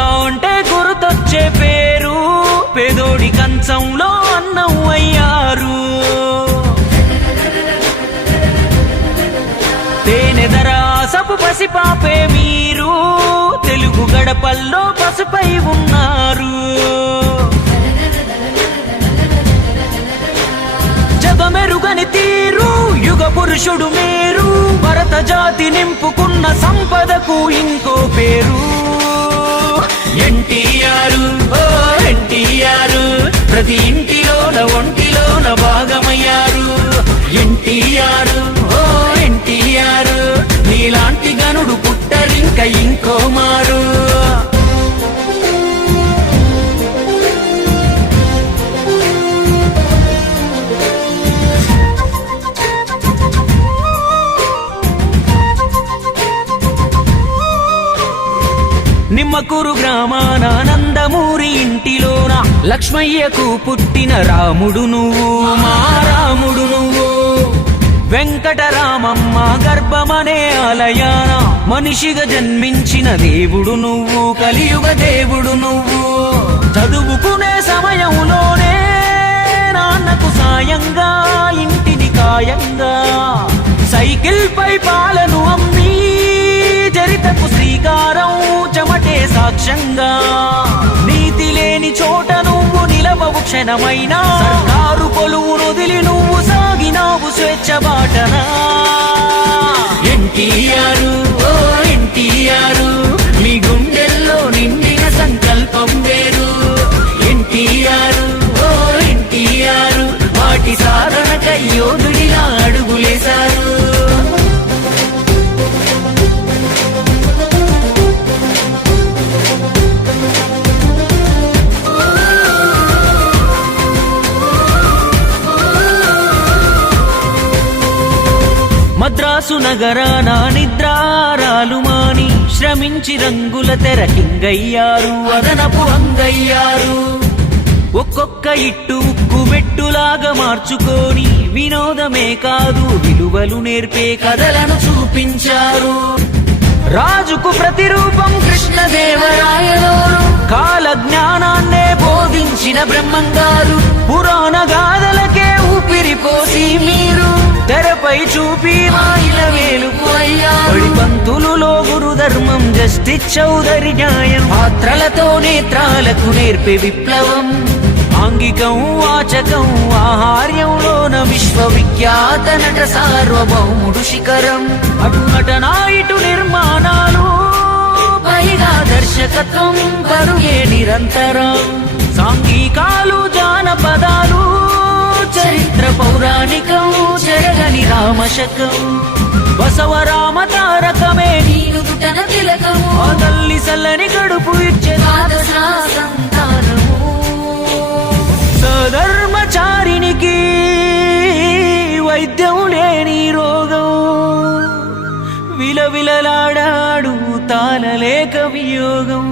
అన్నా అంటే గుర్తొచ్చే పేరు, పేదోడి కంచంలో అన్నం అయ్యారు. తేనెదరాసపు పసిపాపే మీరు, తెలుగు గడపల్లో పసుపై ఉన్నారు. జగమెరుగని తీరు, యుగ పురుషుడు మీరు, భరత జాతి నింపుకున్న సంపదకు ఇంకో పేరు. ఎన్టీఆర్, ఓ ఎన్టీఆర్, ప్రతి ఇంటిలోన ఒంటిలోన భాగమయ్యారు. ఎన్టీఆర్, ఓ ఎన్టీఆర్, నీలాంటి గనుడు పుట్టరింక ఇంకో మారు. నిమ్మకూరు గ్రామాన నందమూరి ఇంటిలోన లక్ష్మయ్యకు పుట్టిన రాముడు నువ్వు, మా రాముడు నువ్వు. వెంకటరామమ్మ గర్భమనే ఆలయాన మనిషిగా జన్మించిన దేవుడు నువ్వు, కలియుగ దేవుడు నువ్వు. చదువుకునే సమయంలోనే నాన్నకు సాయంగా ఇంటిని కాయంగా సైకిల్ పై పాలను అమ్మి చరితకు శ్రీకారం చెమటే సాక్ష్యంగా. నీతి లేని చోట నువ్వు నిలవవు క్షణమైనా, సర్కారు కొలువును వదిలి నువ్వు సాగినావు స్వేచ్ఛ బాటనా. ఎన్టీఆర్, ఓ ఎన్టీఆర్, మీ గుండెల్లో నిండిన సంకల్పం వేరు. ఎన్టీఆర్, ఓ ఎన్టీఆర్, వాటి సాధనకై యోధుడిలా అడుగులేశారు. మద్రాసు నగరాన నిద్రారాలు మాని శ్రమించి రంగుల తెరకింగయ్యారు, అదనపు అంగయ్యారు. ఒక్కొక్క ఇట్టు ఉక్కు మెట్టులాగా మార్చుకొని వినోదమే కాదు విలువలు నేర్పే కథలను చూపించారు. రాజుకు ప్రతిరూపం కృష్ణదేవరాయలోరు, కాల జ్ఞానాన్నే బోధించిన బ్రహ్మంగారు. పురాణ గాథలకే ఊపిరిపోసి మీరు తెరపై చూపి మాయిల వేలుకు అయ్యారు. పంతులులో గురు ధర్మం, జస్టిస్ చౌదరి న్యాయం, పాత్రలతో నేత్రాలకు నేర్పే విప్లవం. ఆంగికం వాచకం ఆహార్యంలోన విశ్వవిఖ్యాత నట సార్వభౌముడు శిఖరం. అటు నటనా ఇటు నిర్మాణాలు, పైగా దర్శకత్వం కరుగే నిరంతరం. సాంఘికాలు జానపదాలు, చరిత్ర పౌరాణికం, చెరగని రామశకం. బసవరామ తారకమే నీను పుట్టన తిలకము, ఆ తల్లి సల్లని గడుపు ఇచ్చే సంతానము. సధర్మచారినికి వైద్యం లేని రోగం, విలవిలలాడాడు తాళలేక వియోగం.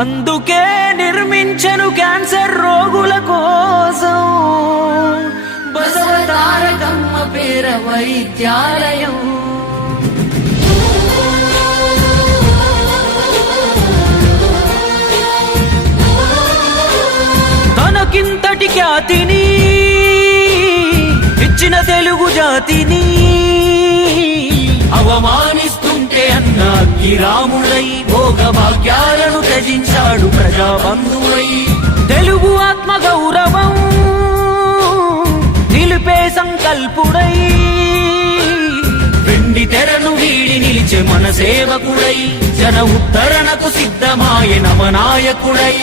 అందుకే నిర్మించను క్యాన్సర్ రోగుల కోసం బసవ తారకమ్మ పేర వైద్యాలయం. తనకింతటి ఖ్యాతిని ఇచ్చిన తెలుగు జాతిని అవమానిస్తుంటే అన్నాకి రాముడై భోగ భాగ్యాలను త్యజించాడు ప్రజాబంధువై. తెలుగు ఆత్మ గౌరవం నిలిపే సంకల్పుడై, వెండి తెరను వీడి నిలిచే మన సేవకుడై, జన ఉత్తరణకు సిద్ధమాయ నవనాయకుడై.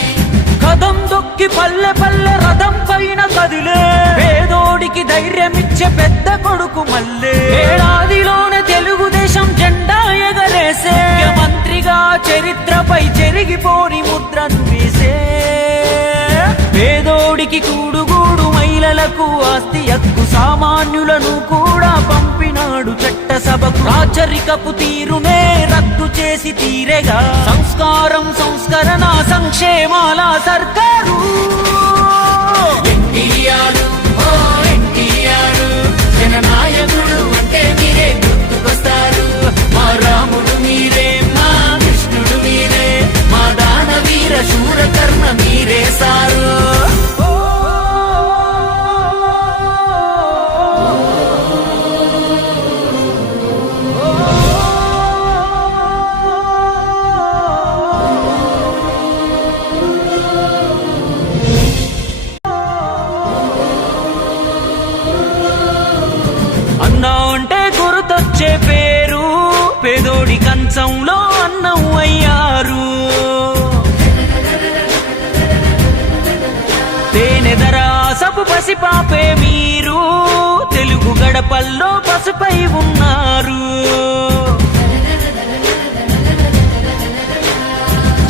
కదం దొక్కి పల్లె పల్లె రథం పైన కదిలే పేదోడికి ధైర్యమిచ్చే పెద్ద కొడుకు మల్లే. ఏడాదిలోనే తెలుగుదేశం జెండా ఎగరేసే మంత్రిగా చరిత్రపై చెరిగిపోని ముద్రను వేసే. పేదోడికి కూడుగూడు, మహిళలకు ఆస్తి హక్కు, సామాన్యులను కూడా పంపినాడు చట్టసభకు. రాచరికపు తీరునే రద్దు చేసి తీరేగా సంస్కారం, సంస్కరణ, సంక్షేమాల సర్కారు. ఎన్టీఆర్, ఓ ఎన్టీఆర్, జననాయకుడు అంటే మీరే గుర్తుకొస్తారు. మా రాముడు మీరే, మా కృష్ణుడు మీరే. పసిపాపే మీరు, తెలుగు గడపల్లో పసుపై ఉన్నారు.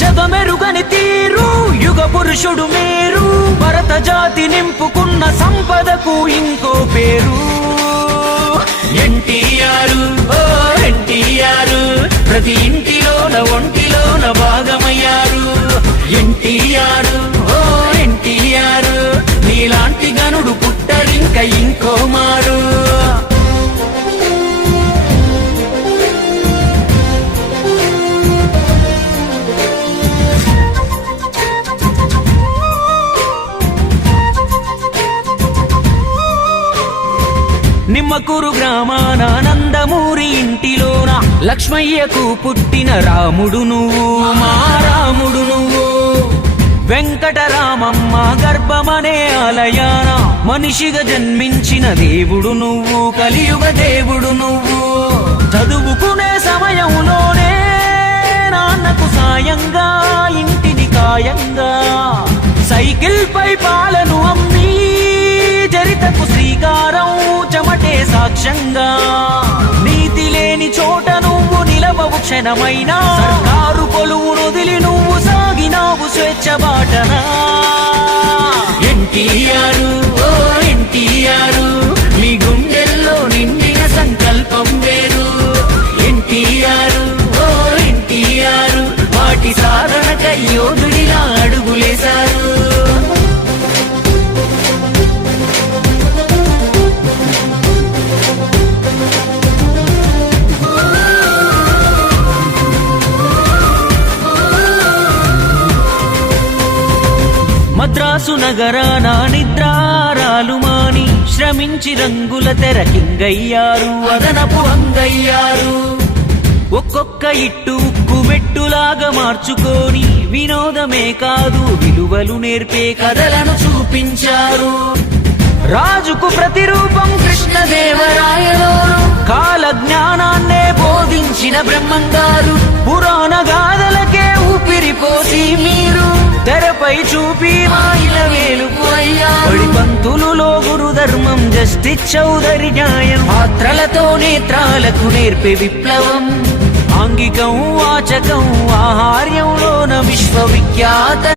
జగమెరుగని తీరు యుగ పురుషుడు మీరు, భరత జాతి నింపుకున్న సంపదకు ఇంకో పేరు. ఎన్టీఆర్, ఓ ఎన్టీఆర్, ప్రతి ఇంటిలోన ఒంటిలోన భాగమయ్యారు. ఎన్టీఆర్, ఓ ఎన్టీఆర్, నీలాంటి గనుడు పుట్టరింక ఇంకో మారు. నిమ్మకూరు గ్రామాన నందమూరి ఇంటిలోన లక్ష్మయ్యకు పుట్టిన రాముడు నువ్వు, మా రాముడు నువ్వు. వెంకటరామమ్మ గర్భమనే ఆలయాన మనిషిగా జన్మించిన దేవుడు నువ్వు, కలియుగ దేవుడు నువ్వు. చదువుకునే సమయంలోనే నాన్నకు సాయంగా ఇంటిని కాయంగా, సైకిల్ పై పాలను అమ్మి చరితకు శ్రీకారం చెమటే సాక్ష్యంగా. నీతి లేని చోట నువ్వు నిలవవు క్షణమైనా, సర్కారు కొలువును వదిలి నువ్వు సాగినావు స్వేచ్ఛ బాటనా. ఎన్టీఆర్, ఓ ఎన్టీఆర్, మీ గుండెల్లో నిండిన సంకల్పం వేరు. ఎన్టీఆర్, ఓ ఎన్టీఆర్, వాటి సాధనకై యోధుడిలా అడుగులేశారు. మద్రాసు నగరాన నిద్రారాలు మాని శ్రమించి రంగుల తెరకింగయ్యారు, అదనపు అంగయ్యారు. ఒక్కొక్క ఇట్టు ఉక్కు మెట్టులాగా మార్చుకొని వినోదమే కాదు విలువలు నేర్పే కథలను చూపించారు. రాజుకు ప్రతిరూపం కృష్ణదేవరాయలోను, కాల జ్ఞానాన్నే బోధించిన బ్రహ్మంగారు. పురాణ గాథలకే ఊపిరిపోసి మీరు తెరపై చూపి మాయిల వేలుకు అయ్యారు. పంతులులో గురు ధర్మం, జస్టిస్ చౌదరి న్యాయం, పాత్రలతో నేత్రాలకు నేర్పే విప్లవం. ఆంగికం వాచకం ఆహార్యంలోన విశ్వవిఖ్యాత